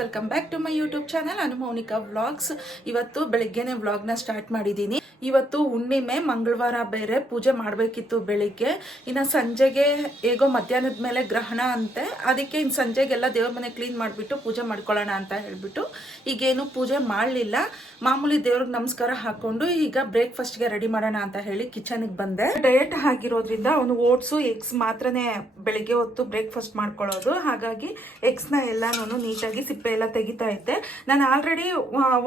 Welcome back to my YouTube channel ಅನುಮೋನಿಕಾ vlogs. ಇವತ್ತು ಬೆಳಿಗ್ಗೆನೆ ವ್ಲಾಗ್ನ ಸ್ಟಾರ್ಟ್ ಮಾಡಿದ್ದೀನಿ. ಇವತ್ತು ಹುಣ್ಣಿಮೆ, ಮಂಗಳವಾರ ಬೇರೆ ಪೂಜೆ ಮಾಡಬೇಕಿತ್ತು ಬೆಳಿಗ್ಗೆ. ಇನ್ನು ಸಂಜೆಗೆ ಹೇಗೋ ಮಧ್ಯಾಹ್ನದ ಮೇಲೆ ಗ್ರಹಣ ಅಂತೆ, ಅದಕ್ಕೆ ಇನ್ನು ಸಂಜೆಗೆಲ್ಲ ದೇವ್ರ ಮನೆ ಕ್ಲೀನ್ ಮಾಡಿಬಿಟ್ಟು ಪೂಜೆ ಮಾಡ್ಕೊಳ್ಳೋಣ ಅಂತ ಹೇಳ್ಬಿಟ್ಟು ಈಗೇನು ಪೂಜೆ ಮಾಡಲಿಲ್ಲ. ಮಾಮೂಲಿ ದೇವ್ರಿಗೆ ನಮಸ್ಕಾರ ಹಾಕೊಂಡು ಈಗ ಬ್ರೇಕ್ಫಾಸ್ಟ್ಗೆ ರೆಡಿ ಮಾಡೋಣ ಅಂತ ಹೇಳಿ ಕಿಚನ್ಗೆ ಬಂದೆ. ಡಯಟ್ ಆಗಿರೋದ್ರಿಂದ ಅವನು ಓಟ್ಸು ಎಗ್ಸ್ ಮಾತ್ರನೇ ಬೆಳಿಗ್ಗೆ ಹೊತ್ತು ಬ್ರೇಕ್ಫಾಸ್ಟ್ ಮಾಡ್ಕೊಳ್ಳೋದು. ಹಾಗಾಗಿ ಎಗ್ಸ್ನ ಎಲ್ಲಾನು ನೀಟಾಗಿ ಸಿಪ್ಪೆ ಎಲ್ಲ ತೆಗಿತಾ ಇದ್ದೆ. ನಾನು ಆಲ್ರೆಡಿ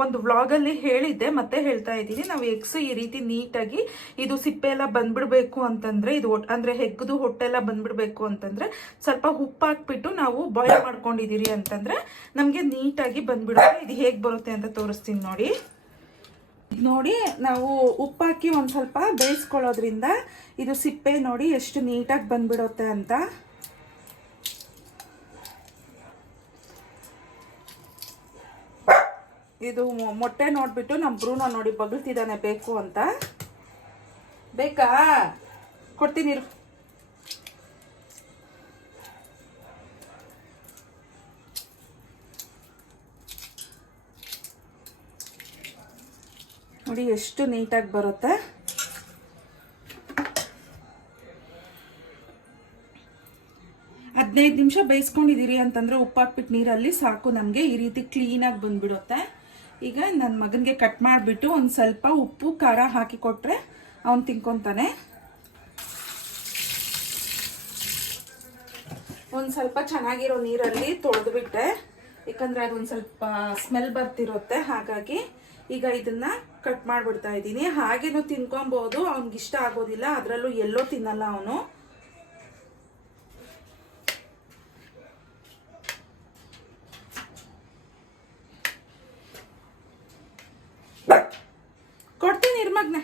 ಒಂದು ವ್ಲಾಗಲ್ಲಿ ಹೇಳಿದ್ದೆ, ಮತ್ತೆ ಹೇಳ್ತಾ ಇದ್ದೀನಿ. ನಾವು ಎಗ್ಸ್ ಈ ರೀತಿ ನೀಟಾಗಿ ಇದು ಸಿಪ್ಪೆ ಎಲ್ಲ ಬಂದ್ಬಿಡ್ಬೇಕು ಅಂತಂದ್ರೆ, ಇದು ಅಂದ್ರೆ ಹೆಗ್ಗದು ಹೊಟ್ಟೆಲ್ಲ ಬಂದ್ಬಿಡ್ಬೇಕು ಅಂತಂದ್ರೆ ಸ್ವಲ್ಪ ಉಪ್ಪು ಹಾಕ್ಬಿಟ್ಟು ನಾವು ಬಾಯ್ಲ್ ಮಾಡ್ಕೊಂಡಿದೀರಿ ಅಂತಂದ್ರೆ ನಮ್ಗೆ ನೀಟಾಗಿ ಬಂದ್ಬಿಡುತ್ತೆ. ಇದು ಹೇಗ್ ಬರುತ್ತೆ ಅಂತ ತೋರಿಸ್ತೀನಿ ನೋಡಿ. ನೋಡಿ, ನಾವು ಉಪ್ಪು ಹಾಕಿ ಒಂದ್ ಸ್ವಲ್ಪ ಬೇಯಿಸ್ಕೊಳ್ಳೋದ್ರಿಂದ ಇದು ಸಿಪ್ಪೆ ನೋಡಿ ಎಷ್ಟು ನೀಟಾಗಿ ಬಂದ್ಬಿಡುತ್ತೆ ಅಂತ. ಇದು ಮೊಟ್ಟೆ ನೋಡ್ಬಿಟ್ಟು ನಮ್ಮ ಬ್ರೂನೋ ನೋಡಿ ಬಗಳ್ತಿದ್ದಾನೆ ಬೇಕು ಅಂತ. ಬೇಕಾ? ಕೊಡ್ತೀನಿ. ನೋಡಿ ಎಷ್ಟು ನೀಟಾಗಿ ಬರುತ್ತೆ. ಹದಿನೈದು ನಿಮಿಷ ಬೇಯಿಸ್ಕೊಂಡಿದ್ದೀರಿ ಅಂತಂದ್ರೆ ಉಪ್ಪು ಹಾಕ್ಬಿಟ್ಟು ನೀರಲ್ಲಿ ಸಾಕು, ನಮಗೆ ಈ ರೀತಿ ಕ್ಲೀನಾಗಿ ಬಂದ್ಬಿಡುತ್ತೆ. ಈಗ ನನ್ನ ಮಗನಿಗೆ ಕಟ್ ಮಾಡಿಬಿಟ್ಟು ಒಂದು ಸ್ವಲ್ಪ ಉಪ್ಪು ಖಾರ ಹಾಕಿ ಕೊಟ್ಟರೆ ಅವನು ತಿನ್ಕೊತಾನೆ. ಒಂದು ಸ್ವಲ್ಪ ಚೆನ್ನಾಗಿರೋ ನೀರಲ್ಲಿ ತೊಳೆದ್ಬಿಟ್ಟೆ, ಯಾಕಂದರೆ ಅದೊಂದು ಸ್ವಲ್ಪ ಸ್ಮೆಲ್ ಬರ್ತಿರುತ್ತೆ. ಹಾಗಾಗಿ ಈಗ ಇದನ್ನ ಕಟ್ ಮಾಡಿಬಿಡ್ತಾ ಇದ್ದೀನಿ. ಹಾಗೇನು ತಿನ್ಕೊಬೋದು, ಅವ್ನಿಗೆ ಇಷ್ಟ ಆಗೋದಿಲ್ಲ. ಅದರಲ್ಲೂ ಎಲ್ಲೋ ತಿನ್ನಲ್ಲ ಅವನು. ಕೊಡ್ತೀನಿ ಇರ್ಮಗ್ನೆ.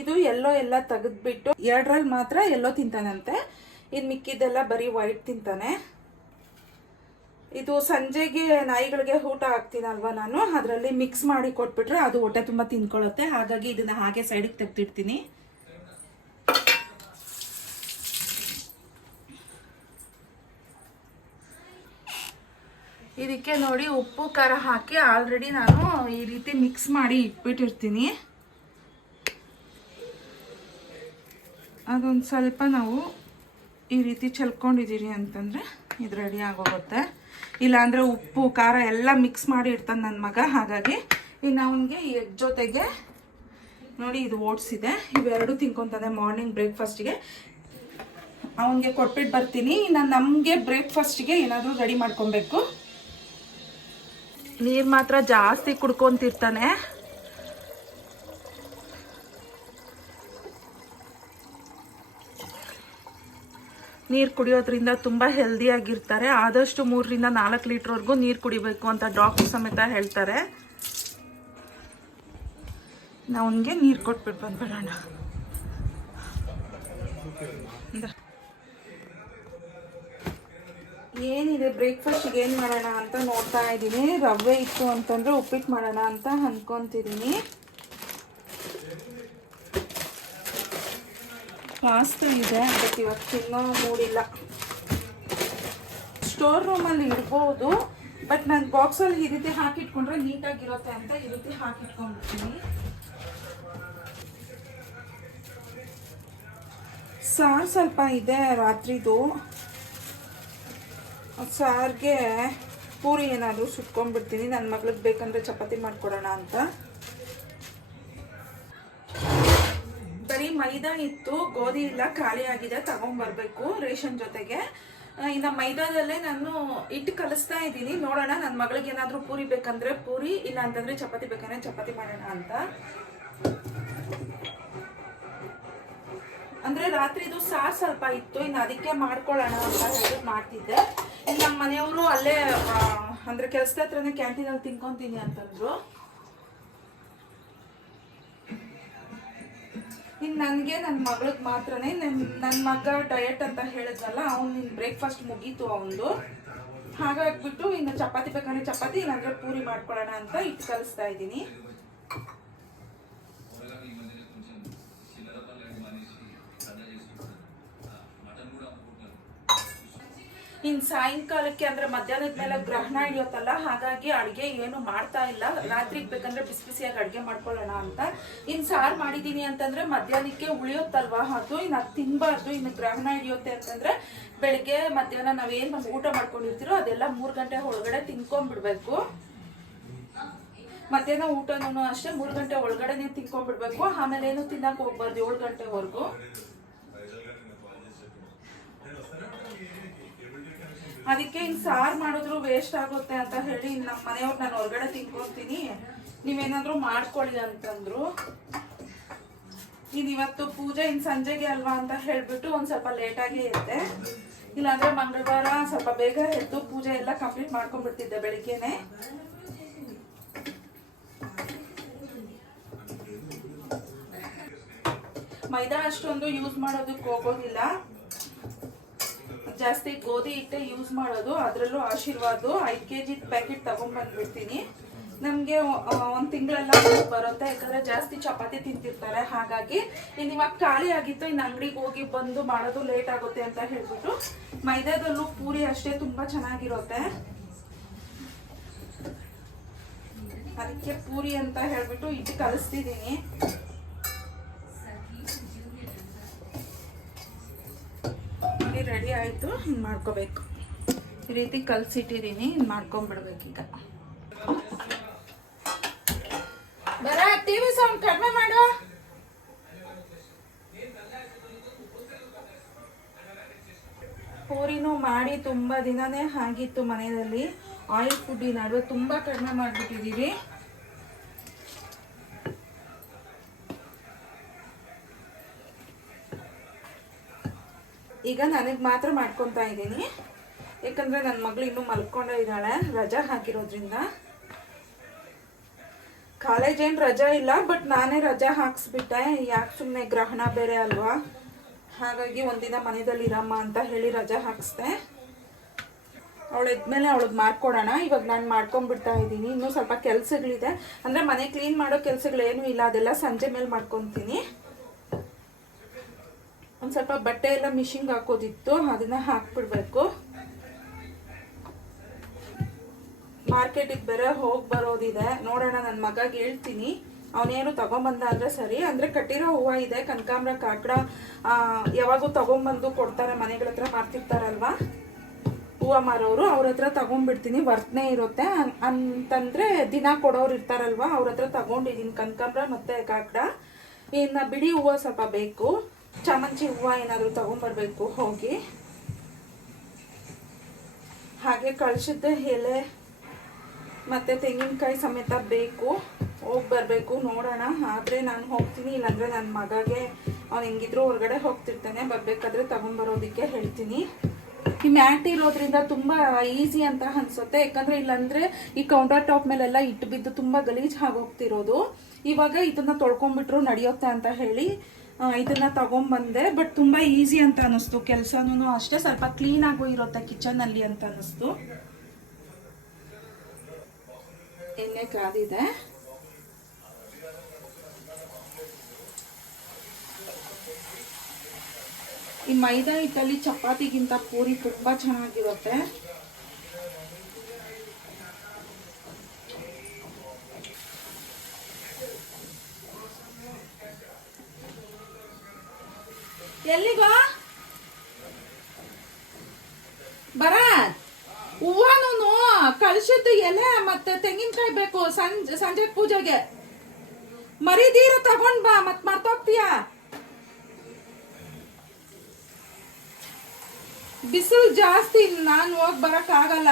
ಇದು ಎಲ್ಲೋ ಎಲ್ಲ ತೆಗೆದ್ಬಿಟ್ಟು ಎರಡರಲ್ಲಿ ಮಾತ್ರ ಎಲ್ಲೋ ತಿಂತಾನಂತೆ, ಇನ್ನು ಮಿಕ್ಕಿದೆಲ್ಲ ಬರೀ ವೈಟ್ ತಿಂತಾನೆ. ಇದು ಸಂಜೆಗೆ ನಾಯಿಗಳಿಗೆ ಊಟ ಹಾಕ್ತೀನಲ್ವ ನಾನು, ಅದರಲ್ಲಿ ಮಿಕ್ಸ್ ಮಾಡಿ ಕೊಟ್ಬಿಟ್ರೆ ಅದು ಹೊಟ್ಟೆ ತುಂಬ ತಿನ್ಕೊಳ್ಳುತ್ತೆ. ಹಾಗಾಗಿ ಇದನ್ನ ಹಾಗೆ ಸೈಡಿಗೆ ತೆಗ್ದಿಡ್ತೀನಿ. ಇದಕ್ಕೆ ನೋಡಿ ಉಪ್ಪು ಖಾರ ಹಾಕಿ ಆಲ್ರೆಡಿ ನಾನು ಈ ರೀತಿ ಮಿಕ್ಸ್ ಮಾಡಿ ಇಟ್ಬಿಟ್ಟಿರ್ತೀನಿ. ಅದೊಂದು ಸ್ವಲ್ಪ ನಾವು ಈ ರೀತಿ ಚೆಲ್ಕೊಂಡಿದ್ದೀರಿ ಅಂತಂದರೆ ಇದು ರೆಡಿ ಆಗೋಗುತ್ತೆ. ಇಲ್ಲಾಂದರೆ ಉಪ್ಪು ಖಾರ ಎಲ್ಲ ಮಿಕ್ಸ್ ಮಾಡಿ ಇಡ್ತಾನೆ ನನ್ನ ಮಗ. ಹಾಗಾಗಿ ಇನ್ನು ಅವನಿಗೆ ಈ ಎಗ್ ಜೊತೆಗೆ ನೋಡಿ ಇದು ಓಟ್ಸ್ ಇದೆ, ಇವೆರಡು ತಿನ್ಕೊತಾನೆ ಮಾರ್ನಿಂಗ್ ಬ್ರೇಕ್ಫಾಸ್ಟಿಗೆ. ಅವನಿಗೆ ಕೊಟ್ಬಿಟ್ಟು ಬರ್ತೀನಿ. ಇನ್ನು ನಮಗೆ ಬ್ರೇಕ್ಫಾಸ್ಟಿಗೆ ಏನಾದರೂ ರೆಡಿ ಮಾಡ್ಕೊಬೇಕು. ನೀರು ಮಾತ್ರ ಜಾಸ್ತಿ ಕುಡ್ಕೊತಿರ್ತಾನೆ. ನೀರು ಕುಡಿಯೋದ್ರಿಂದ ತುಂಬ ಹೆಲ್ದಿಯಾಗಿರ್ತಾರೆ. ಆದಷ್ಟು 3 ರಿಂದ 4 ಲೀಟ್ರ್ವರೆಗೂ ನೀರು ಕುಡಿಬೇಕು ಅಂತ ಡಾಕ್ಟರ್ ಸಮೇತ ಹೇಳ್ತಾರೆ. ನಾವು ಅವನಿಗೆ ನೀರು ಕೊಟ್ಬಿಟ್ಟು ಬಂದ್ಬಿಡೋಣ. ಏನಿದೆ ಬ್ರೇಕ್ಫಾಸ್ಟಿಗೆ ಏನು ಮಾಡೋಣ ಅಂತ ನೋಡ್ತಾ ಇದ್ದೀನಿ. ರವೆ ಇತ್ತು ಅಂತಂದರೆ ಉಪ್ಪಿಟ್ಟು ಮಾಡೋಣ ಅಂತ ಅಂದ್ಕೊತಿದ್ದೀನಿ. ಪಾಸ್ತಾ ಇದೆ, ಬಟ್ ಇವತ್ತು ತಿನ್ನೋ ಮೂಡಿಲ್ಲ. ಸ್ಟೋರ್ ರೂಮಲ್ಲಿ ಇಡ್ಬೋದು, ಬಟ್ ನಾನು ಬಾಕ್ಸಲ್ಲಿ ಈ ರೀತಿ ಹಾಕಿಟ್ಕೊಂಡ್ರೆ ನೀಟಾಗಿರುತ್ತೆ ಅಂತ ಈ ರೀತಿ ಹಾಕಿಟ್ಕೊಂಡ್ಬಿಡ್ತೀನಿ. ಸಾರು ಸ್ವಲ್ಪ ಇದೆ ರಾತ್ರಿದು, ಸಾರಿಗೆ ಪೂರಿ ಏನಾದರೂ ಸುಟ್ಕೊಂಡ್ಬಿಡ್ತೀನಿ. ನನ್ನ ಮಗಳಿಗೆ ಬೇಕಂದ್ರೆ ಚಪಾತಿ ಮಾಡಿಕೊಡೋಣ ಅಂತ. ಬರೀ ಮೈದಾ ಇತ್ತು, ಗೋಧಿ ಇಲ್ಲ, ಖಾಲಿ ಆಗಿದೆ, ತಗೊಂಡ್ಬರ್ಬೇಕು ರೇಷನ್ ಜೊತೆಗೆ. ಇನ್ನು ಮೈದಾದಲ್ಲೇ ನಾನು ಹಿಟ್ಟು ಕಲಿಸ್ತಾ ಇದ್ದೀನಿ. ನೋಡೋಣ, ನನ್ನ ಮಗಳಿಗೆ ಏನಾದರೂ ಪೂರಿ ಬೇಕಂದ್ರೆ ಪೂರಿ, ಇಲ್ಲ ಅಂತಂದರೆ ಚಪಾತಿ ಬೇಕಂದ್ರೆ ಚಪಾತಿ ಮಾಡೋಣ ಅಂತ. ಅಂದರೆ ರಾತ್ರಿದು ಸಾರು ಸ್ವಲ್ಪ ಇತ್ತು, ಇನ್ನು ಅದಕ್ಕೆ ಮಾಡ್ಕೊಳ್ಳೋಣ ಅಂತ ಹೇಳಿ ಮಾಡ್ತಿದ್ದೆ. ಇನ್ನು ನಮ್ಮ ಮನೆಯವರು ಅಲ್ಲೇ ಅಂದರೆ ಕೆಲಸದ ಹತ್ರನೇ ಕ್ಯಾಂಟೀನಲ್ಲಿ ತಿನ್ಕೊತೀನಿ ಅಂತಂದರು. ಇನ್ನು ನನಗೆ ನನ್ನ ಮಗಳಿಗೆ ಮಾತ್ರನೇ, ನನ್ನ ಮಗ ಡಯಟ್ ಅಂತ ಹೇಳಿದ್ನಲ್ಲ, ಅವ್ನು ಬ್ರೇಕ್ಫಾಸ್ಟ್ ಮುಗೀತು ಅವನದು. ಹಾಗಾಗ್ಬಿಟ್ಟು ಇನ್ನು ಚಪಾತಿ ಬೇಕಂದ್ರೆ ಚಪಾತಿ, ಇಲ್ಲಾಂದರೆ ಪೂರಿ ಮಾಡ್ಕೊಳ್ಳೋಣ ಅಂತ ಇಟ್ಟು ಕಲಿಸ್ತಾ ಇದ್ದೀನಿ. ಇನ್ನು ಸಾಯಂಕಾಲಕ್ಕೆ ಅಂದರೆ ಮಧ್ಯಾಹ್ನದ ಮೇಲೆ ಗ್ರಹಣ ಹಿಡಿಯುತ್ತಲ್ಲ, ಹಾಗಾಗಿ ಅಡುಗೆ ಏನು ಮಾಡ್ತಾ ಇಲ್ಲ. ರಾತ್ರಿಗೆ ಬೇಕಂದ್ರೆ ಬಿಸಿ ಬಿಸಿಯಾಗಿ ಅಡುಗೆ ಮಾಡ್ಕೊಳ್ಳೋಣ ಅಂತ. ಇನ್ನು ಸಾರು ಮಾಡಿದ್ದೀನಿ ಅಂತಂದರೆ ಮಧ್ಯಾಹ್ನಕ್ಕೆ ಉಳಿಯುತ್ತಲ್ವ, ಅದು ಇನ್ನು ಅದು ತಿನ್ನಬಾರ್ದು. ಇನ್ನು ಗ್ರಹಣ ಹಿಡಿಯುತ್ತೆ ಅಂತಂದರೆ ಬೆಳಗ್ಗೆ ಮಧ್ಯಾಹ್ನ ನಾವೇನು ಊಟ ಮಾಡ್ಕೊಂಡಿರ್ತೀರೋ ಅದೆಲ್ಲ 3 ಗಂಟೆ ಒಳಗಡೆ ತಿನ್ಕೊಂಡ್ಬಿಡ್ಬೇಕು. ಮಧ್ಯಾಹ್ನ ಊಟನೂ ಅಷ್ಟೇ 3 ಗಂಟೆ ಒಳಗಡೆ ತಿನ್ಕೊಂಡ್ಬಿಡ್ಬೇಕು. ಆಮೇಲೆ ಏನು ತಿನ್ನಕ್ಕೆ ಹೋಗ್ಬಾರ್ದು 7 ಗಂಟೆವರೆಗೂ. ಅದಕ್ಕೆ ಇನ್ನು ಸಾರು ಮಾಡಿದ್ರು ವೇಸ್ಟ್ ಆಗುತ್ತೆ ಅಂತ ಹೇಳಿ ನಮ್ಮ ಮನೆಯವ್ರು ನಾನು ಹೊರಗಡೆ ತಿನ್ಕೊತೀನಿ, ನೀವೇನಾದರೂ ಮಾಡ್ಕೊಳ್ಳಿ ಅಂತಂದ್ರು. ಇನ್ನು ಇವತ್ತು ಪೂಜೆ ಇನ್ನು ಸಂಜೆಗೆ ಅಲ್ವಾ ಅಂತ ಹೇಳಿಬಿಟ್ಟು ಒಂದು ಸ್ವಲ್ಪ ಲೇಟಾಗಿ ಇರುತ್ತೆ. ಇಲ್ಲಾಂದರೆ ಮಂಗಳವಾರ ಸ್ವಲ್ಪ ಬೇಗ ಎದ್ದು ಪೂಜೆ ಎಲ್ಲ ಕಂಪ್ಲೀಟ್ ಮಾಡ್ಕೊಂಡ್ಬಿಡ್ತಿದ್ದೆ ಬೆಳಿಗ್ಗೆನೆ. ಮೈದಾ ಅಷ್ಟೊಂದು ಯೂಸ್ ಮಾಡೋದಕ್ಕೆ ಹೋಗೋದಿಲ್ಲ, ಜಾಸ್ತಿ ಗೋಧಿ ಹಿಟ್ಟೆ ಯೂಸ್ ಮಾಡೋದು. ಅದರಲ್ಲೂ ಆಶೀರ್ವಾದ 5 kg ಪ್ಯಾಕೆಟ್ ತಗೊಂಡ್ಬಂದ್ಬಿಡ್ತೀನಿ. ನಮಗೆ 1 ತಿಂಗಳೆಲ್ಲ ಬರುತ್ತೆ, ಯಾಕಂದರೆ ಜಾಸ್ತಿ ಚಪಾತಿ ತಿಂತಿರ್ತಾರೆ. ಹಾಗಾಗಿ ಇನ್ನು ಇವಾಗ ಖಾಲಿ ಆಗಿತ್ತು, ಇನ್ನು ಅಂಗಡಿಗೆ ಹೋಗಿ ಬಂದು ಮಾಡೋದು ಲೇಟ್ ಆಗುತ್ತೆ ಅಂತ ಹೇಳ್ಬಿಟ್ಟು ಮೈದಾದಲ್ಲೂ ಪೂರಿ ಅಷ್ಟೇ ತುಂಬ ಚೆನ್ನಾಗಿರುತ್ತೆ. ಅದಕ್ಕೆ ಪೂರಿ ಅಂತ ಹೇಳ್ಬಿಟ್ಟು ಇಟ್ಟು ಕಲಿಸ್ತಿದ್ದೀನಿ. ರೆಡಿ ಆಯಿತು, ಹಿಂಗೆ ಮಾಡ್ಕೋಬೇಕು. ಈ ರೀತಿ ಕಲಸಿಟ್ಟಿದ್ದೀನಿ, ಹಿಂಗೆ ಮಾಡ್ಕೊಂಡ್ಬಿಡ್ಬೇಕೀಗ. ಬರ ಟಿವಿ ಸೌಂಡ್ ಕಡಿಮೆ ಮಾಡು. ಪೂರಿನೂ ಮಾಡಿ ತುಂಬ ದಿನನೇ ಆಗಿತ್ತು ಮನೆಯಲ್ಲಿ. ಆಯಿಲ್ ಫುಡ್ ಈ ನಡುವೆ ತುಂಬ ಕಡಿಮೆ ಮಾಡಿಬಿಟ್ಟಿದ್ದೀವಿ. ಈಗ ನನಗೆ ಮಾತ್ರ ಮಾಡ್ಕೊತಾ ಇದ್ದೀನಿ, ಯಾಕಂದರೆ ನನ್ನ ಮಗಳು ಇನ್ನೂ ಮಲ್ಕೊಂಡೇ ಇದ್ದಾಳೆ, ರಜಾ ಹಾಕಿರೋದ್ರಿಂದ. ಕಾಲೇಜ್ ಏನು ರಜಾ ಇಲ್ಲ, ಬಟ್ ನಾನೇ ರಜಾ ಹಾಕ್ಸ್ಬಿಟ್ಟೆ. ಯಾಕೆ ಸುಮ್ಮನೆ ಗ್ರಹಣ ಬೇರೆ ಅಲ್ವಾ, ಹಾಗಾಗಿ ಒಂದಿನ ಮನೆಯಲ್ಲಿ ಇರಮ್ಮ ಅಂತ ಹೇಳಿ ರಜಾ ಹಾಕಿಸ್ದೆ. ಅವಳು ಎದ್ಮೇಲೆ ಅವಳಿಗೆ ಮಾಡ್ಕೊಡೋಣ. ಇವಾಗ ನಾನು ಮಾಡ್ಕೊಂಡ್ಬಿಡ್ತಾ ಇದ್ದೀನಿ. ಇನ್ನೂ ಸ್ವಲ್ಪ ಕೆಲಸಗಳಿದೆ, ಅಂದರೆ ಮನೆ ಕ್ಲೀನ್ ಮಾಡೋ ಕೆಲಸಗಳೇನೂ ಇಲ್ಲ, ಅದೆಲ್ಲ ಸಂಜೆ ಮೇಲೆ ಮಾಡ್ಕೊತೀನಿ. ಒಂದು ಸ್ವಲ್ಪ ಬಟ್ಟೆ ಎಲ್ಲ ಮಿಷಿನ್ಗೆ ಹಾಕೋದಿತ್ತು, ಅದನ್ನ ಹಾಕ್ಬಿಡ್ಬೇಕು. ಮಾರ್ಕೆಟಿಗೆ ಬೇರೆ ಹೋಗಿ ಬರೋದಿದೆ, ನೋಡೋಣ. ನನ್ನ ಮಗಾಗಿ ಹೇಳ್ತೀನಿ, ಅವನೇನು ತಗೊಂಬಂದ ಅಂದರೆ ಸರಿ. ಅಂದರೆ ಕಟ್ಟಿರೋ ಹೂವು ಇದೆ, ಕನಕಾಂಬ್ರ ಕಾಕಡ ಯಾವಾಗೂ ತಗೊಂಬಂದು ಕೊಡ್ತಾರೆ, ಮನೆಗಳ ಹತ್ರ ಮಾರ್ತಿರ್ತಾರಲ್ವ ಹೂವು ಮಾರೋರು, ಅವ್ರ ಹತ್ರ ತಗೊಂಡ್ಬಿಡ್ತೀನಿ. ವರ್ತನೆ ಇರುತ್ತೆ ಅಂತಂದರೆ ದಿನ ಕೊಡೋರು ಇರ್ತಾರಲ್ವ, ಅವ್ರ ಹತ್ರ ತಗೊಂಡಿದ್ದೀನಿ ಕನಕಾಂಬ್ರ ಮತ್ತು ಕಾಕಡ. ಇನ್ನು ಬಿಡಿ ಹೂವು ಸ್ವಲ್ಪ ಬೇಕು, ಚಾಮಂತಿ ಹೂವು ಏನಾದರೂ ತಗೊಂಡ್ಬರ್ಬೇಕು ಹೋಗಿ. ಹಾಗೆ ಕಳಿಸಿದ್ದೆ ಎಲೆ ಮತ್ತು ತೆಂಗಿನಕಾಯಿ ಸಮೇತ ಬೇಕು, ಹೋಗಿ ಬರಬೇಕು. ನೋಡೋಣ, ಆದರೆ ನಾನು ಹೋಗ್ತೀನಿ, ಇಲ್ಲಾಂದರೆ ನನ್ನ ಮಗಗೆ ಅವ್ನು ಹೆಂಗಿದ್ರು ಹೊರಗಡೆ ಹೋಗ್ತಿರ್ತಾನೆ, ಬರಬೇಕಾದ್ರೆ ತಗೊಂಡ್ಬರೋದಕ್ಕೆ ಹೇಳ್ತೀನಿ. ಈ ಮ್ಯಾಟ್ ಇರೋದ್ರಿಂದ ತುಂಬ ಈಸಿ ಅಂತ ಅನಿಸುತ್ತೆ, ಯಾಕಂದರೆ ಇಲ್ಲಾಂದರೆ ಈ ಕೌಂಟರ್ ಟಾಪ್ ಮೇಲೆಲ್ಲ ಇಟ್ಟು ಬಿದ್ದು ತುಂಬ ಗಲೀಜು ಆಗೋಗ್ತಿರೋದು. ಇವಾಗ ಇದನ್ನು ತೊಳ್ಕೊಂಡ್ಬಿಟ್ರು ನಡೆಯುತ್ತೆ ಅಂತ ಹೇಳಿ ಇದನ್ನು ತಗೊಂಬಂದೆ. ಬಟ್ ತುಂಬ ಈಸಿ ಅಂತ ಅನ್ನಿಸ್ತು, ಕೆಲಸನೂ ಅಷ್ಟೇ ಸ್ವಲ್ಪ ಕ್ಲೀನಾಗೂ ಇರುತ್ತೆ ಕಿಚನಲ್ಲಿ ಅಂತ ಅನ್ನಿಸ್ತು. ಎಣ್ಣೆ ಕಾದಿದೆ, ಈ ಮೈದಾ ಹಿಟ್ಟಲ್ಲಿ ಚಪಾತಿಗಿಂತ ಪೂರಿ ತುಂಬ ಚೆನ್ನಾಗಿರುತ್ತೆ. ಎಲ್ಲಿಗೋ ಬರ ಹೂವನೂ ಕಳಿಸಿದ್ದು ಎಲೆ ಮತ್ತೆ ತೆಂಗಿನಕಾಯಿ ಬೇಕು ಸಂಜೆ ಪೂಜೆಗೆ. ಮರಿದೀರ ತಗೊಂಡ್ ಬಾ, ಮತ್ ಮರ್ತೋಗ್ತೀಯ. ಬಿಸಿಲು ಜಾಸ್ತಿ, ನಾನು ಹೋಗಿ ಬರಕ್ ಆಗಲ್ಲ.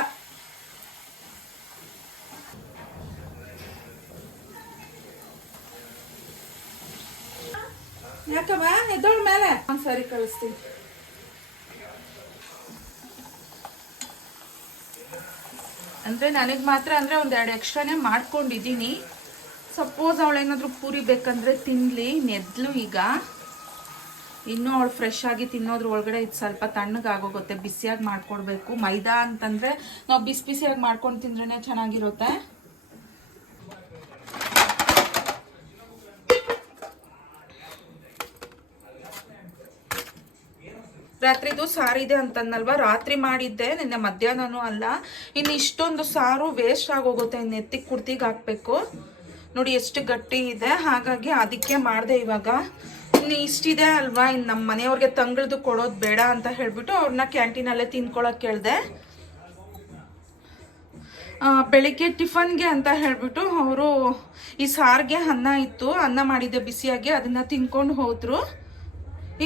ಯಾಕಮ್ಮ ಎದ್ದೋಳ ಮೇಲೆ ಸರಿ ಕಳಿಸ್ತೀನಿ. ಅಂದರೆ ನನಗೆ ಮಾತ್ರ ಅಂದರೆ ಒಂದೆರಡು ಎಕ್ಸ್ಟ್ರಾನೇ ಮಾಡ್ಕೊಂಡಿದ್ದೀನಿ. ಸಪೋಸ್ ಅವಳೇನಾದರೂ ಪೂರಿ ಬೇಕಂದರೆ ತಿನ್ನಲಿ. ನೆದ್ಲು ಈಗ ಇನ್ನೂ ಅವಳು ಫ್ರೆಶ್ ಆಗಿ ತಿನ್ನೋದ್ರ ಒಳಗಡೆ ಇದು ಸ್ವಲ್ಪ ತಣ್ಣಗಾಗೋಗುತ್ತೆ. ಬಿಸಿಯಾಗಿ ಮಾಡ್ಕೊಡ್ಬೇಕು. ಮೈದಾ ಅಂತಂದರೆ ನಾವು ಬಿಸಿ ಬಿಸಿಯಾಗಿ ಮಾಡ್ಕೊಂಡು ತಿಂದ್ರೇ ಚೆನ್ನಾಗಿರುತ್ತೆ. ರಾತ್ರಿದು ಸಾರಿದೆ ಅಂತಂದಲ್ವ, ರಾತ್ರಿ ಮಾಡಿದ್ದೆ, ನಿನ್ನೆ ಮಧ್ಯಾಹ್ನನೂ ಅಲ್ಲ. ಇನ್ನು ಇಷ್ಟೊಂದು ಸಾರು ವೇಸ್ಟ್ ಆಗೋಗುತ್ತೆ. ಇನ್ನು ಎತ್ತಿಗೆ ಕುರ್ತಿಗೆ ಹಾಕಬೇಕು. ನೋಡಿ ಎಷ್ಟು ಗಟ್ಟಿ ಇದೆ, ಹಾಗಾಗಿ ಅದಕ್ಕೆ ಮಾಡಿದೆ. ಇವಾಗ ಇನ್ನು ಇಷ್ಟಿದೆ ಅಲ್ವಾ, ಇನ್ನು ನಮ್ಮ ಮನೆಯವ್ರಿಗೆ ತಂಗಳದು ಕೊಡೋದು ಬೇಡ ಅಂತ ಹೇಳ್ಬಿಟ್ಟು ಅವ್ರನ್ನ ಕ್ಯಾಂಟೀನಲ್ಲೇ ತಿನ್ಕೊಳಕ್ಕೆ ಕೇಳಿದೆ. ಬೆಳಿಗ್ಗೆ ಟಿಫನ್ಗೆ ಅಂತ ಹೇಳ್ಬಿಟ್ಟು ಅವರು ಈ ಸಾರಿಗೆ ಅನ್ನ ಇತ್ತು, ಅನ್ನ ಮಾಡಿದ್ದೆ ಬಿಸಿಯಾಗಿ, ಅದನ್ನು ತಿನ್ಕೊಂಡು ಹೋದರು.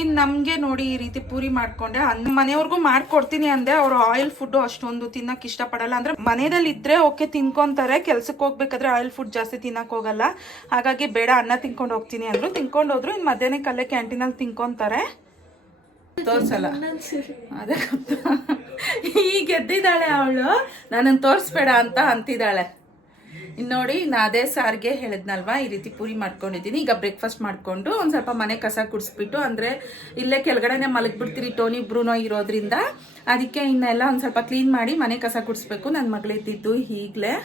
ಇನ್ನು ನಮಗೆ ನೋಡಿ ಈ ರೀತಿ ಪೂರಿ ಮಾಡ್ಕೊಂಡೆ. ಮನೆಯವ್ರಿಗೂ ಮಾಡ್ಕೊಡ್ತೀನಿ ಅಂದೆ. ಅವರು ಆಯಿಲ್ ಫುಡ್ಡು ಅಷ್ಟೊಂದು ತಿನ್ನಕ್ಕೆ ಇಷ್ಟಪಡಲ್ಲ. ಅಂದರೆ ಮನೆಯಲ್ಲಿ ಇದ್ದರೆ ಓಕೆ ತಿನ್ಕೊತಾರೆ, ಕೆಲ್ಸಕ್ಕೆ ಹೋಗ್ಬೇಕಾದ್ರೆ ಆಯಿಲ್ ಫುಡ್ ಜಾಸ್ತಿ ತಿನ್ನಕ್ಕೆ ಹೋಗಲ್ಲ. ಹಾಗಾಗಿ ಬೇಡ ಅನ್ನ ತಿನ್ಕೊಂಡು ಹೋಗ್ತೀನಿ ಅಂದರು. ತಿನ್ಕೊಂಡು ಹೋದ್ರು. ಇನ್ನು ಮಧ್ಯಾಹ್ನಕ್ಕೆ ಅಲ್ಲೇ ಕ್ಯಾಂಟೀನಲ್ಲಿ ತಿನ್ಕೊತಾರೆ. ತೋರ್ಸಲ್ಲ ಅದೇ ಈಗ ಎದ್ದಿದ್ದಾಳೆ ಅವಳು, ನನ್ನನ್ನು ತೋರಿಸ್ಬೇಡ ಅಂತ ಅಂತಿದ್ದಾಳೆ. ಇನ್ನು ನೋಡಿ, ಇನ್ನು ಅದೇ ಸಾರಿಗೆ ಹೇಳಿದ್ನಲ್ವಾ, ಈ ರೀತಿ ಪೂರಿ ಮಾಡ್ಕೊಂಡಿದ್ದೀನಿ. ಈಗ ಬ್ರೇಕ್ಫಾಸ್ಟ್ ಮಾಡಿಕೊಂಡು ಒಂದು ಸ್ವಲ್ಪ ಮನೆ ಕಸ ಗುಡಿಸ್ಬಿಟ್ಟು, ಅಂದರೆ ಇಲ್ಲೇ ಕೆಳಗಡೆನೆ ಮಲಗಿಬಿಡ್ತೀರಿ ಟೋನಿ ಬ್ರೂನೋ ಇರೋದ್ರಿಂದ, ಅದಕ್ಕೆ ಇನ್ನೆಲ್ಲ ಒಂದು ಸ್ವಲ್ಪ ಕ್ಲೀನ್ ಮಾಡಿ ಮನೆ ಕಸ ಗುಡಿಸ್ಬೇಕು. ನನ್ನ ಮಗಳಿದ್ದಿದ್ದು ಈಗಲೇ,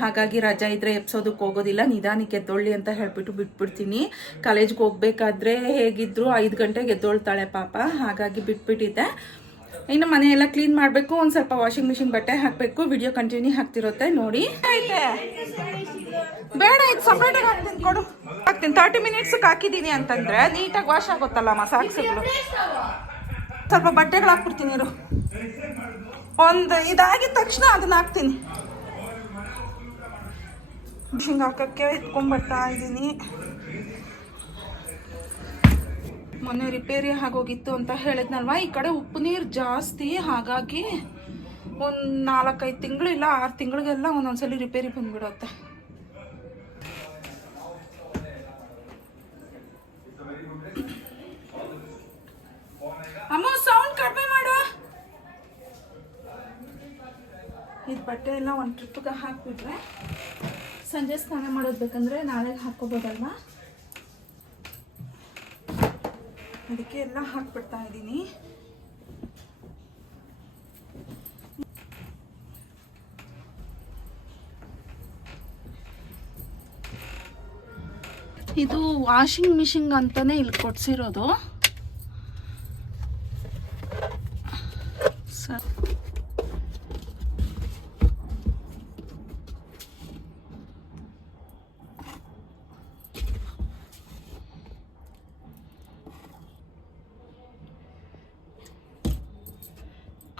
ಹಾಗಾಗಿ ರಜಾ ಇದ್ದರೆ ಎಪ್ಸೋದಕ್ಕೆ ಹೋಗೋದಿಲ್ಲ, ನಿಧಾನಕ್ಕೆ ಎದ್ದೊಳ್ಳಿ ಅಂತ ಹೇಳ್ಬಿಟ್ಟು ಬಿಟ್ಬಿಡ್ತೀನಿ. ಕಾಲೇಜ್ಗೆ ಹೋಗ್ಬೇಕಾದ್ರೆ ಹೇಗಿದ್ರು 5 ಗಂಟೆಗೆ ಎದ್ದೊಳ್ತಾಳೆ ಪಾಪ, ಹಾಗಾಗಿ ಬಿಟ್ಬಿಟ್ಟಿದ್ದೆ. ಇನ್ನು ಮನೆಯೆಲ್ಲ ಕ್ಲೀನ್ ಮಾಡಬೇಕು. ಒಂದು ಸ್ವಲ್ಪ ವಾಷಿಂಗ್ ಮಿಷಿನ್ ಬಟ್ಟೆ ಹಾಕಬೇಕು. ವಿಡಿಯೋ ಕಂಟಿನ್ಯೂ ಆಗ್ತಿರುತ್ತೆ ನೋಡಿ. ಬೇಡ, ಇದು ಸಪ್ರೇಟಾಗಿ ಹಾಕ್ತೀನಿ, ಕೊಡು. ಹಾಕ್ತೀನಿ. 30 ಮಿನಿಟ್ಸ್ಗೆ ಹಾಕಿದ್ದೀನಿ ಅಂತಂದರೆ ನೀಟಾಗಿ ವಾಶ್ ಆಗುತ್ತಲ್ಲಮ್ಮ ಸಾಕ್ಸ್ಗಳು. ಸ್ವಲ್ಪ ಬಟ್ಟೆಗಳು ಹಾಕ್ಬಿಡ್ತೀನಿ ಇರು. ಒಂದು ಇದಾಗಿದ ತಕ್ಷಣ ಅದನ್ನ ಹಾಕ್ತೀನಿ. ಮಿಷಿನ್ಗೆ ಹಾಕೋಕ್ಕೆ ಇಟ್ಕೊಂಡ್ಬರ್ತಾ ಇದ್ದೀನಿ. ಮೊನ್ನೆ ರಿಪೇರಿ ಆಗೋಗಿತ್ತು ಅಂತ ಹೇಳಿದ್ನಲ್ವ, ಈ ಕಡೆ ಉಪ್ಪು ನೀರು ಜಾಸ್ತಿ, ಹಾಗಾಗಿ ಒಂದು 4-5 ತಿಂಗಳು ಇಲ್ಲ 6 ತಿಂಗಳಿಗೆಲ್ಲ ಒಂದೊಂದ್ಸಲಿ ರಿಪೇರಿ ಬಂದ್ಬಿಡುತ್ತೆ. ಅಮ್ಮ ಸೌಂಡ್ ಕಡಿಮೆ ಮಾಡು. ಇದು ಬಟ್ಟೆ ಎಲ್ಲ ಒಂದು ಟ್ರಿಪ್ಗೆ ಹಾಕ್ಬಿಟ್ರೆ ಸಂಜೆ ಸ್ನಾನ ಮಾಡೋದು ಬೇಕಂದ್ರೆ ನಾಳೆ ಹಾಕ್ಕೋಬೋದಲ್ವಾ, ಅದಕ್ಕೆ ಎಲ್ಲ ಹಾಕ್ಬಿಡ್ತಾ ಇದ್ದೀನಿ. ಇದು ವಾಷಿಂಗ್ ಮಿಷಿನ್ ಅಂತಾನೆ ಇಲ್ಲಿ ಕೊಡ್ಸಿರೋದು.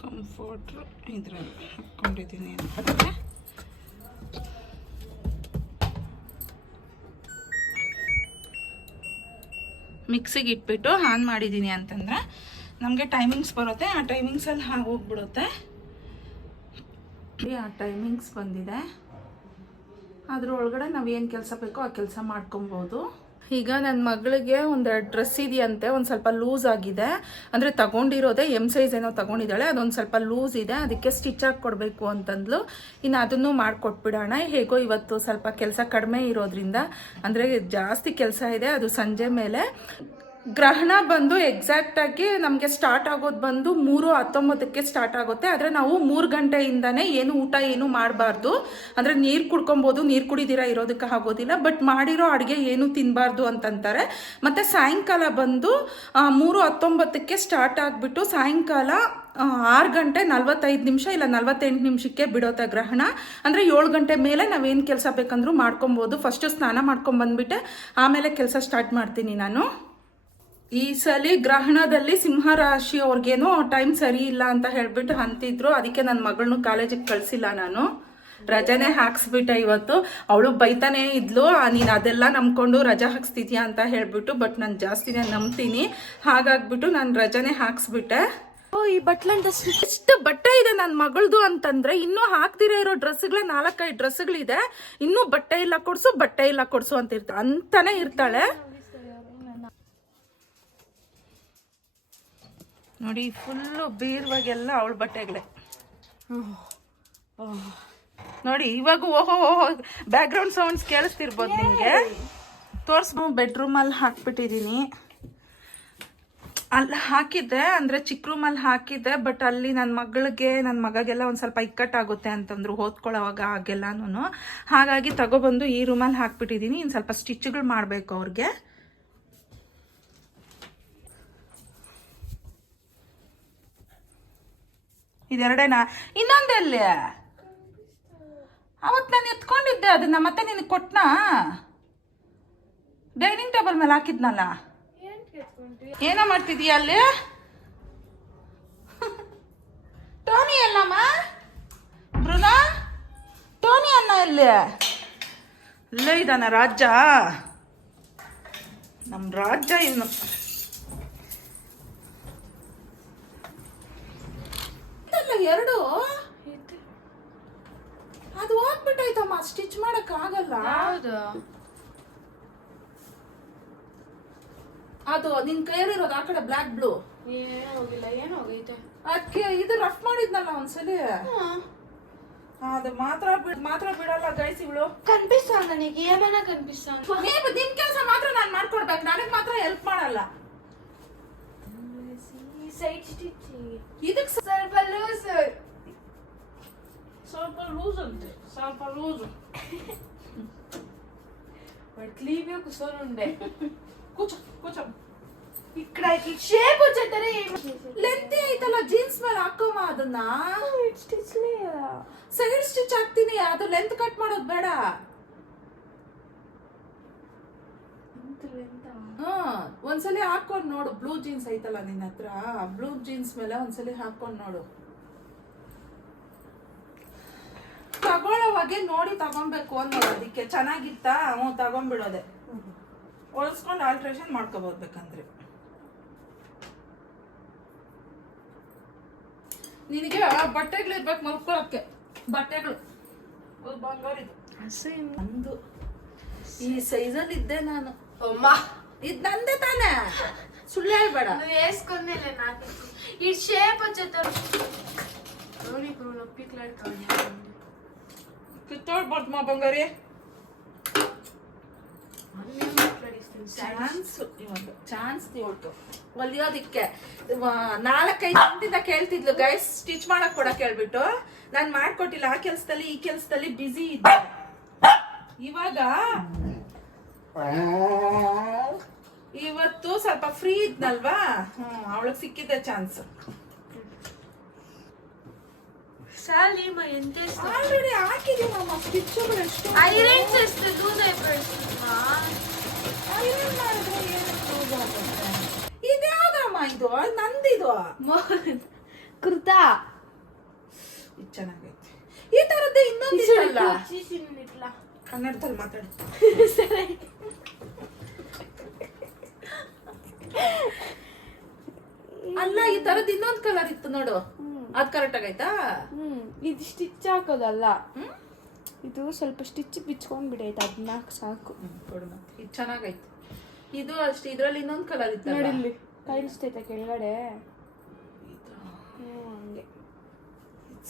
ಕಂಫರ್ಟ್ರು ಇದ್ರಲ್ಲಿ ಹಾಕ್ಕೊಂಡಿದ್ದೀನಿ ಅಂತ ಮಿಕ್ಸಿಗೆ ಇಟ್ಬಿಟ್ಟು ಆನ್ ಮಾಡಿದ್ದೀನಿ ಅಂತಂದರೆ ನಮಗೆ ಟೈಮಿಂಗ್ಸ್ ಬರುತ್ತೆ. ಆ ಟೈಮಿಂಗ್ಸಲ್ಲಿ ಹೋಗ್ಬಿಡುತ್ತೆ. ಆ ಟೈಮಿಂಗ್ಸ್ ಬಂದಿದೆ, ಅದ್ರೊಳಗಡೆ ನಾವು ಏನು ಕೆಲಸ ಬೇಕೋ ಆ ಕೆಲಸ ಮಾಡ್ಕೊಬೋದು. ಈಗ ನನ್ನ ಮಗಳಿಗೆ ಒಂದು ಡ್ರೆಸ್ ಇದೆಯಂತೆ, ಒಂದು ಸ್ವಲ್ಪ ಲೂಸ್ ಆಗಿದೆ. ಅಂದರೆ ತಗೊಂಡಿರೋದೆ ಎಮ್ ಸೈಜ್ ಏನೋ ತಗೊಂಡಿದ್ದಾಳೆ, ಅದೊಂದು ಸ್ವಲ್ಪ ಲೂಸ್ ಇದೆ, ಅದಕ್ಕೆ ಸ್ಟಿಚ್ ಹಾಕಿ ಕೊಡಬೇಕು ಅಂತಂದ್ಲು. ಇನ್ನು ಅದನ್ನು ಮಾಡಿಕೊಟ್ಬಿಡೋಣ. ಹೇಗೋ ಇವತ್ತು ಸ್ವಲ್ಪ ಕೆಲಸ ಕಡಿಮೆ ಇರೋದ್ರಿಂದ, ಅಂದರೆ ಜಾಸ್ತಿ ಕೆಲಸ ಇದೆ. ಅದು ಸಂಜೆ ಮೇಲೆ ಗ್ರಹಣ ಬಂದು ಎಕ್ಸಾಕ್ಟಾಗಿ ನಮಗೆ ಸ್ಟಾರ್ಟ್ ಆಗೋದು ಬಂದು 3:19ಕ್ಕೆ ಸ್ಟಾರ್ಟ್ ಆಗುತ್ತೆ. ಆದರೆ ನಾವು 3 ಗಂಟೆಯಿಂದನೇ ಏನು ಊಟ ಏನು ಮಾಡಬಾರ್ದು. ಅಂದರೆ ನೀರು ಕುಡ್ಕೊಬೋದು, ನೀರು ಕುಡಿದಿರ ಇರೋದಕ್ಕೆ ಆಗೋದಿಲ್ಲ, ಬಟ್ ಮಾಡಿರೋ ಅಡುಗೆ ಏನು ತಿನ್ನಬಾರ್ದು ಅಂತಂತಾರೆ. ಮತ್ತು ಸಾಯಂಕಾಲ ಬಂದು 3:19ಕ್ಕೆ ಸ್ಟಾರ್ಟ್ ಆಗಿಬಿಟ್ಟು ಸಾಯಂಕಾಲ 6:45 ಇಲ್ಲ 48 ನಿಮಿಷಕ್ಕೆ ಬಿಡೋತ್ತೆ ಗ್ರಹಣ. ಅಂದರೆ 7 ಗಂಟೆ ಮೇಲೆ ನಾವೇನು ಕೆಲಸ ಬೇಕಂದ್ರೂ ಮಾಡ್ಕೊಬೋದು. ಫಸ್ಟು ಸ್ನಾನ ಮಾಡ್ಕೊಂಬಂದ್ಬಿಟ್ಟೆ ಆಮೇಲೆ ಕೆಲಸ ಸ್ಟಾರ್ಟ್ ಮಾಡ್ತೀನಿ ನಾನು. ಈ ಸಲ ಗ್ರಹಣದಲ್ಲಿ ಸಿಂಹ ರಾಶಿ ಅವ್ರಿಗೇನೋ ಟೈಮ್ ಸರಿ ಇಲ್ಲ ಅಂತ ಹೇಳ್ಬಿಟ್ಟು ಅಂತಿದ್ರು. ಅದಕ್ಕೆ ನನ್ನ ಮಗಳನ್ನೂ ಕಾಲೇಜಿಗೆ ಕಳಿಸಿಲ್ಲ, ನಾನು ರಜಾನೇ ಹಾಕ್ಸ್ಬಿಟ್ಟೆ ಇವತ್ತು. ಅವಳು ಬೈತಾನೇ ಇದ್ಲು, ನೀನು ಅದೆಲ್ಲ ನಂಬ್ಕೊಂಡು ರಜಾ ಹಾಕ್ಸ್ತಿದ್ಯಾ ಅಂತ ಹೇಳ್ಬಿಟ್ಟು. ಬಟ್ ನಾನು ಜಾಸ್ತಿನೇ ನಂಬ್ತೀನಿ, ಹಾಗಾಗ್ಬಿಟ್ಟು ನಾನು ರಜಾನೇ ಹಾಕ್ಸ್ಬಿಟ್ಟೆ. ಈ ಬಟ್ಲಂತ ಎಷ್ಟು ಬಟ್ಟೆ ಇದೆ ನನ್ನ ಮಗಳದು ಅಂತಂದ್ರೆ, ಇನ್ನೂ ಹಾಕ್ದಿರ ಇರೋ ಡ್ರೆಸ್ಗಳೇ 4-5 ಡ್ರೆಸ್ಗಳಿದೆ. ಇನ್ನೂ ಬಟ್ಟೆ ಇಲ್ಲ ಕೊಡ್ಸು, ಬಟ್ಟೆ ಇಲ್ಲ ಕೊಡ್ಸು ಅಂತಾನೆ ಇರ್ತಾಳೆ. ನೋಡಿ ಫುಲ್ಲು ಬೀರುವಾಗೆಲ್ಲ ಅವಳ ಬಟ್ಟೆಗಳೇ. ನೋಡಿ ಇವಾಗ ಓಹೋ ಬ್ಯಾಕ್ಗ್ರೌಂಡ್ ಸೌಂಡ್ಸ್ ಕೇಳಿಸ್ತಿರ್ಬೋದು ನಿಮಗೆ. ಬೆಡ್ರೂಮಲ್ಲಿ ಹಾಕ್ಬಿಟ್ಟಿದ್ದೀನಿ. ಅಲ್ಲಿ ಹಾಕಿದ್ದೆ ಅಂದರೆ ಚಿಕ್ಕ ರೂಮಲ್ಲಿ ಹಾಕಿದ್ದೆ, ಬಟ್ ಅಲ್ಲಿ ನನ್ನ ಮಗಗೆಲ್ಲ ಒಂದು ಸ್ವಲ್ಪ ಇಕ್ಕಟ್ಟಾಗುತ್ತೆ ಅಂತಂದ್ರು ಓದ್ಕೊಳ್ಳೋವಾಗ ಹಾಗೆಲ್ಲನೂ. ಹಾಗಾಗಿ ತಗೊಬಂದು ಈ ರೂಮಲ್ಲಿ ಹಾಕ್ಬಿಟ್ಟಿದ್ದೀನಿ. ಇನ್ನು ಸ್ವಲ್ಪ ಸ್ಟಿಚ್ಗಳು ಮಾಡಬೇಕು ಅವ್ರಿಗೆ. ಇದೆರಡೇನಾ? ಇನ್ನೊಂದೆಲ್ಲಿ ಅವತ್ತು ನಾನು ಎತ್ಕೊಂಡಿದ್ದೆ ಅದನ್ನ, ಮತ್ತೆ ನಿನಗೆ ಕೊಟ್ನಾ? ಡೈನಿಂಗ್ ಟೇಬಲ್ ಮೇಲೆ ಹಾಕಿದ್ನಲ್ಲ. ಏನೋ ಮಾಡ್ತಿದೀಯ ಅಲ್ಲಿ? ಟೋನಿ ಎಲ್ಲಮ್ಮ? ಬ್ರುನಾ ಟೋನಿ ಅನ್ನ ಇಲ್ಲಿ? ಇಲ್ಲೇ ಇದ್ದಾನ ರಾಜ, ನಮ್ಮ ರಾಜ ಇನ್ನು. ಎರಡು ಅದು ಹೋಗ್ಬಿಟ್ಟೈತಮ್ಮ, ಸ್ಟಿಚ್ ಮಾಡಕ್ ಆಗಲ್ಲ. ಅದು ನಿನ್ ಕೈಯಲ್ಲಿರೋದು ಆ ಕಡೆ ಬ್ಲಾಕ್ ಬ್ಲೂ ಹೋಗಿಲ್ಲ. ಏನು ಹೋಗೈತೆ ಅದಕ್ಕೆ. ಇದು ರಫ್ ಮಾಡಿದ್ನಲ್ಲ ಒಂದ್ಸಲಿ, ಅದು ಮಾತ್ರ ಬಿಡಲ್ಲ ಗೈಸ್ ಇವಳು. ಕನ್ಪಿಸ್ತಾ ನನಗೆ ಏಮನ ಕನ್ಪಿಸ್ತಾ. ನಿಮ್ ಕೆಲಸ ಮಾತ್ರ ನಾನು ಮಾಡ್ಕೊಡ್ಬೇಕು, ನನಗ್ ಮಾತ್ರ ಹೆಲ್ಪ್ ಮಾಡಲ್ಲ. ಸೈಡ್ ಸ್ಟಿಚ್ ಇದಕ್ಕೆ ಸ್ವಲ್ಪ ಲೂಸ್ ಅಂತೆ, ಸ್ವಲ್ಪ ಲೂಸ್. ಕ್ಲೀವ್ ಕುಸೋನುಂಡೆ. ಕೂಚ ఇక్కడ షేప్ వచ్చేతరే ಲೆಂತ್ ಐತಲ್ಲ ಜೀನ್ಸ್ ಮೇಲೆ ಹಾಕೋಮ ಅದನ್ನ. ಸ್ಟಿಚ್ ಸೈಡ್ ಸ್ಟಿಚ್ ಹಾಕ್ತೀನಿ, ಅದು ಲೆಂತ್ ಕಟ್ ಮಾಡೋದು ಬೇಡ. ಒಂದ್ಸಲಿ ಹಾಕೊಂಡ್ ನೋಡು. ಬ್ಲೂ ಜೀನ್ಸ್ ಐತಲ್ಲ ನಿನ್ನ ಹತ್ರ, ಬ್ಲೂ ಜೀನ್ಸ್ ಮೇಲೆ ಒಂದ್ಸಲಿ ಹಾಕೊಂಡ್ ನೋಡು. ತಗೊಳ್ಳೋವಾಗೆ ನೋಡಿ ತಗೊಬೇಕು ಅನ್ನೋದು. ಅದಕ್ಕೆ ಚೆನ್ನಾಗಿತ್ತಾ ತಗೊಂಡ್ಬಿಡೋದೆ, ಹೊಲ್ಸ್ಕೊಂಡು ಆಲ್ಟ್ರೇಷನ್ ಮಾಡ್ಕೋಬಹುದು ಬೇಕಂದ್ರೆ. ನಿನಗೆ ಬಟ್ಟೆಗಳು ಇರ್ಬೇಕು ಮಲ್ಕೊಳಕ್ಕೆ. ಬಟ್ಟೆಗಳು ಬಂಗಾರಿದು ನಂದು ಈ ಸೈಜಲ್ಲಿ ಇದ್ದೆ ನಾನು. ಇದು ನಂದೇ ತಾನೇ, ಸುಳ್ಳು ಹೇಳ್ಬೇಡ. వేసుకునేలే నాకు ఈ షేప్ వచ్చేతరు ನೋಡಿ ಬ್ರೋ ನಪ್ಪಿಕ್ಲಾಡ್ ಕಿತ್ತೋಳ್ಬಾರ್ದು ಮಾ ಬಂಗಾರಿ. ಚಾನ್ಸ್ ತಿಳ್ಕೊ ಹೊಲಿಯೋದಿಕ್ಕೆ. 4-5 ದಿನದಿಂದ ಕೇಳ್ತಿದ್ಲು ಗೈಸ್ ಸ್ಟಿಚ್ ಮಾಡಕ್ ಕೊಡಕ್ ಹೇಳ್ಬಿಟ್ಟು. ನಾನು ಮಾಡ್ಕೊಟ್ಟಿಲ್ಲ. ಆ ಕೆಲ್ಸದಲ್ಲಿ ಈ ಕೆಲ್ಸದಲ್ಲಿ ಬ್ಯುಸಿ ಇದ್ದೆ. ಇವಾಗ ಇವತ್ತು ಸ್ವಲ್ಪ ಫ್ರೀ ಇದ್ನಲ್ವಾ, ಅವಳಿಗೆ ಸಿಕ್ಕಿದ್ದೆ ಚಾನ್ಸ್. సాలీమా ఎంత ఆల్రెడీ ಹಾಕಿದೀನಮ್ಮ ಸ್ಟಿಚ್ಗಳು. ಎಷ್ಟು ఐరన్ చేస్తే లూజ్ అయిపోతుందా? ಐರನ್ ಮಾಡಿದ್ರೆ ಏನು ಲೂಸ್ ಆಗುತ್ತೆ? ಇದ್ಯಾವ್ದಮ್ಮ ಇದು? ನಂದಿದು ಕುರ್ತಾ. ಇದು ಚೆನ್ನಾಗೈತೆ. ಈ ತರದ್ದೇ ಇನ್ನೊಂದು ಇದಲ್ಲ, ಇಟ್ಲಾ ಕನ್ನಡದಲ್ಲಿ ಮಾತಾಡಿ. ಸರಿ ಅಲ್ಲ, ಈ ತರದ್ ಇನ್ನೊಂದು ಕಲರ್ ಇತ್ತು ನೋಡು, ಅದ್ ಕರೆಕ್ಟ್ ಆಗೈತಾ? ಇದು ಸ್ಟಿಚ್ ಹಾಕೋದಲ್ಲ, ಇದು ಸ್ವಲ್ಪ ಸ್ಟಿಚ್ ಬಿಚ್ಕೊಂಡ್ ಬಿಡೈತೆ, ಅದನ್ನ ಸಾಕು. ಇದು ಚೆನ್ನಾಗೈತೆ. ಇದು ಅಷ್ಟೇ. ಇದ್ರಲ್ಲಿ ಇನ್ನೊಂದು ಕಲರ್ ಇತ್ತು ನೋಡಿ, ಇಲ್ಲಿ ಕಾಣಿಸ್ತೈತೆ ಕೆಳಗಡೆ. ಹಂಗೆ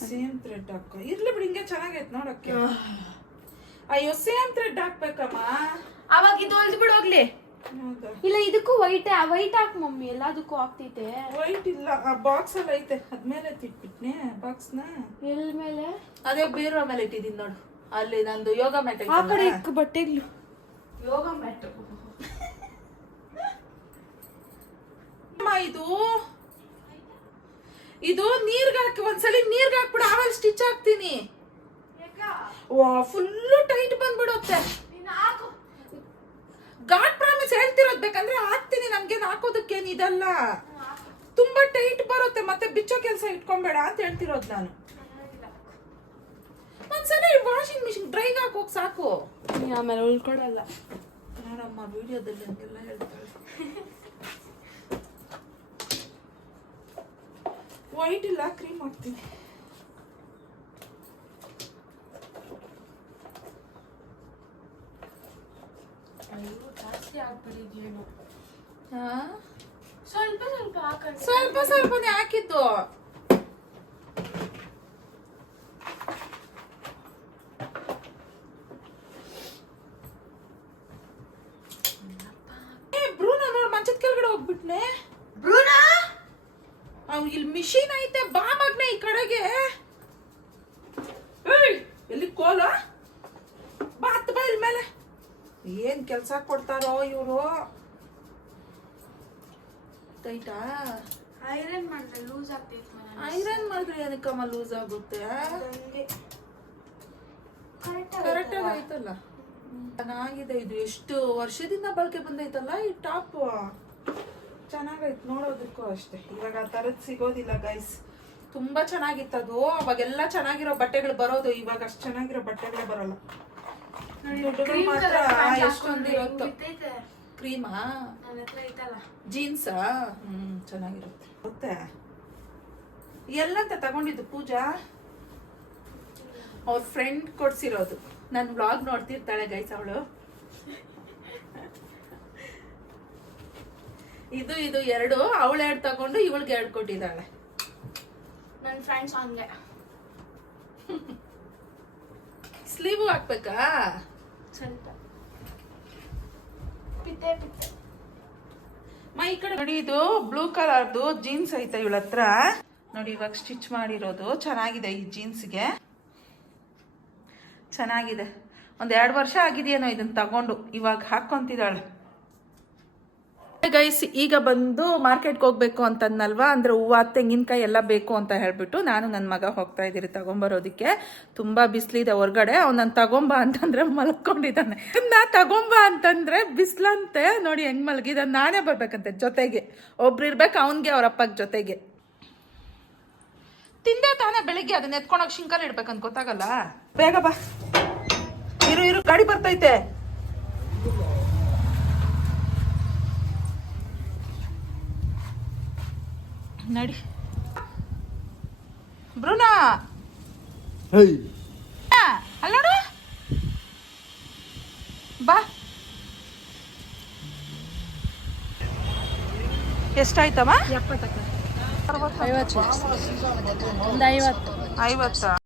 ಸೇಮ್ ಥ್ರೆಡ್ ಹಾಕೋ. ಇರ್ಲಿ ಬಿಡಿ, ಹಿಂಗೆ ಚೆನ್ನಾಗೈತೆ ನೋಡಕ್ಕೆ. ಅಯ್ಯೋ, ಸೇಮ್ ಥ್ರೆಡ್ ಹಾಕ್ಬೇಕಮ್ಮ. ಅವಾಗ ಇದು ಹೊಲ್ದು ಬಿಡು ಹೋಗ್ಲಿ. ಇಲ್ಲ, ಇದಕ್ಕೂ ವೈಟ್ ಹಾಕ್ ಮಮ್ಮಿ, ಎಲ್ಲದಕ್ಕೂ ಆಗ್ತೈತೆ. ವೈಟ್ ಇಲ್ಲ, ಆ ಬಾಕ್ಸ್ ಅಲ್ಲಿ ಐತೆ, ಅದ್ಮೇಲೆ ಇಟ್ಬಿಟ್ನೆ ಬಾಕ್ಸ್ ನ. ಎಲ್ ಮೇಲೆ? ಅದೇ ಬೀರೋ ಮೇಲೆ ಇಟ್ಟಿದ್ದೀನಿ ನೋಡು, ಅಲ್ಲಿ ನಂದು ಯೋಗ ಮ್ಯಾಟ್ ಆ ಕಡೆ ಇಕ್ಕ ಬಟ್ಟೆಗಳು. ಯೋಗ ಮ್ಯಾಟ್ ಇದು ನೀರ್ಗೆ ಹಾಕಿ ಒಂದ್ಸಲಿ ನೀರ್ಗೆ ಹಾಕ್ಬಿಡು, ಆಮೇಲೆ ಸ್ಟಿಚ್ ಹಾಕ್ತೀನಿ. ಫುಲ್ಲು ಟೈಟ್ ಬಂದ್ಬಿಡುತ್ತೆ. ಗಾಡ್ ಪ್ರಾಮಿಸ್ ಹೇಳ್ತಿರೋದ್, ಬೇಕಂದ್ರೆ ಹಾಕ್ತೀನಿ, ನನ್ಗೇನು ಹಾಕೋದಕ್ಕೇನು ಇದಲ್ಲ. ತುಂಬಾ ಟೈಟ್ ಬರುತ್ತೆ, ಮತ್ತೆ ಬಿಚ್ಚೋ ಕೆಲಸ ಇಟ್ಕೊಂಬೇಡ ಅಂತ ಹೇಳ್ತಿರೋದು ನಾನು. ಒಂದ್ಸಲ ವಾಷಿಂಗ್ ಮಿಷಿನ್ ಡ್ರೈಗೆ ಹಾಕೋಕ್ ಸಾಕು, ಆಮೇಲೆ ಉಳ್ಕೊಡಲ್ಲ. ನೋಡಮ್ಮ ವಿಡಿಯೋದಲ್ಲಿ ಹಂಗೆಲ್ಲ ಹೇಳ್ತಾಳೆ. ವೈಟ್ ಇಲ್ಲ, ಕ್ರೀಮ್ ಹಾಕ್ತೀನಿ. ಅಯ್ಯೋ, ಜಾಸ್ತಿ ಆಗ್ಬಿಟ್ಟಿದ್ಯೇನು. ಸ್ವಲ್ಪ ಸ್ವಲ್ಪ ಹಾಕೊಂಡು ಸ್ವಲ್ಪ ಸ್ವಲ್ಪನೇ ಹಾಕಿದ್ದು. ಬ್ರೂನೋ ನೋಡ್ ಮಂಚದ ಕೆಳಗಡೆ ಹೋಗ್ಬಿಟ್ನೆ. ಬ್ರೂನಾ ಅವ್ನು ಇಲ್ಲಿ ಮಿಷಿನ್ ಐತೆ, ಬಾ ಮಗ್ನೆ ಈ ಕಡೆಗೆ. ಎಲ್ಲಿ ಕೋಲ, ಬಾ ಹತ್ತು ಬಾ ಇಲ್ಲಿ ಮೇಲೆ. ಏನ್ ಕೆಲ್ಸ ಕೊಡ್ತಾರೋ ಇವರು. ಟೈಟಾ ಐರನ್ ಮಾಡಿದ್ರೆ ಲೂಸ್ ಆಗ್ತೈತೆ ಮನೆ. ಐರನ್ ಮಾಡಿದ್ರೆ ಏನಕ್ಕಮ್ಮ ಲೂಸ್ ಆಗುತ್ತೆ? ಕರೆಕ್ಟ್ ಆಗಿ ಆಯ್ತಲ್ಲ. ಚೆನ್ನಾಗಿದೆ ಇದು. ಎಷ್ಟು ವರ್ಷದಿಂದ ಬಳಕೆ ಬಂದೈತಲ್ಲ ಈ ಟಾಪ್. ಚೆನ್ನಾಗೈತೆ ನೋಡೋದಕ್ಕೂ ಅಷ್ಟೇ. ಇವಾಗ ಆ ಥರದ್ದು ಸಿಗೋದಿಲ್ಲ ಗೈಸ್. ತುಂಬಾ ಚೆನ್ನಾಗಿತ್ತು ಅವಾಗೆಲ್ಲ ಚೆನ್ನಾಗಿರೋ ಬಟ್ಟೆಗಳು ಬರೋದು. ಇವಾಗ ಅಷ್ಟು ಚೆನ್ನಾಗಿರೋ ಬಟ್ಟೆಗಳೇ ಬರಲ್ಲ. ದುಡ್ಡುಗಳು ಮಾತ್ರ ಎಷ್ಟೊಂದಿರುತ್ತೋ. ಕ್ರೀಮಾ ನನ್ನ ಹತ್ರ ಐತಲ್ಲ ಜೀನ್ಸಾ? ಚೆನ್ನಾಗಿರುತ್ತೆ. ಮತ್ತೆ ಎಲ್ಲಂತ ತಗೊಂಡಿದ್ದು ಪೂಜಾ ಅವ್ರ ಫ್ರೆಂಡ್ ಕೊಡ್ಸಿರೋದು. ನನ್ನ ವ್ಲಾಗ್ ನೋಡ್ತಿರ್ತಾಳೆ ಗೈಸ್ ಅವಳು. ಇದು ಇದು ಎರಡು ಅವಳು ಎರಡು ತಗೊಂಡು ಇವಳಿಗೆ ಎರಡು ಕೊಟ್ಟಿದ್ದಾಳೆ. ನನ್ನ ಫ್ರೆಂಡ್ಸ್ ಹಂಗೆ ಸ್ಲೀವ್ ಹಾಕ್ಬೇಕಾ? ಸ್ವಲ್ಪ ಪಿತ್ತೆ ಪಿತ್ತೆ ಈ ಕಡೆ ನೋಡಿ, ಇದು ಬ್ಲೂ ಕಲರ್ದು ಜೀನ್ಸ್ ಐತೆ ಇವಳ ಹತ್ರ. ನೋಡಿ ಇವಾಗ ಸ್ಟಿಚ್ ಮಾಡಿರೋದು. ಚೆನ್ನಾಗಿದೆ ಈ ಜೀನ್ಸ್ಗೆ, ಚೆನ್ನಾಗಿದೆ. ಒಂದ್ 2 ವರ್ಷ ಆಗಿದೆಯೇನೋ ಇದನ್ನ ತಗೊಂಡು. ಇವಾಗ ಹಾಕೊಂತಿದ್ದಾಳೆ. ಗೈಸ್ ಈಗ ಬಂದು ಮಾರ್ಕೆಟ್ಗೆ ಹೋಗ್ಬೇಕು ಅಂತಂದಲ್ವಾ, ಅಂದ್ರೆ ಹೂವು ತೆಂಗಿನಕಾಯಿ ಎಲ್ಲ ಬೇಕು ಅಂತ ಹೇಳ್ಬಿಟ್ಟು ನಾನು ನನ್ನ ಮಗ ಹೋಗ್ತಾ ಇದ್ದೀರಿ ತಗೊಂಬರೋದಕ್ಕೆ. ತುಂಬಾ ಬಿಸಿಲಿದೆ ಹೊರಗಡೆ. ಅವ್ನು ನಾನು ತಗೊಂಬ ಅಂತಂದ್ರೆ ಮಲ್ಕೊಂಡಿದ್ದಾನೆ. ನಾ ತಗೊಂಬ ಅಂತಂದ್ರೆ ಬಿಸಿಲಂತೆ. ನೋಡಿ ಹೆಂಗ್ ಮಲಗಿದ. ನಾನೇ ಬರ್ಬೇಕಂತೆ ಜೊತೆಗೆ. ಒಬ್ರು ಇರ್ಬೇಕು ಅವನ್ಗೆ ಅವ್ರ ಅಪ್ಪಗೆ ಜೊತೆಗೆ. ತಿಂದೆ ತಾನೇ ಬೆಳಿಗ್ಗೆ. ಅದನ್ನ ಎತ್ಕೊಂಡೋಗಿ ಶಿಂಕಲ್ ಇಡ್ಬೇಕಂತ ಗೊತ್ತಾಗಲ್ಲ. ಬೇಗ ಬಾ. ಇರು ಗಾಡಿ ಬರ್ತೈತೆ. ನಡಿ ಬ್ರೂನಾ. ಅಲ್ಲೋಡು ಬಾ. ಎಷ್ಟಾಯ್ತಮ್ಮ? 50 ಒಂದು 50 50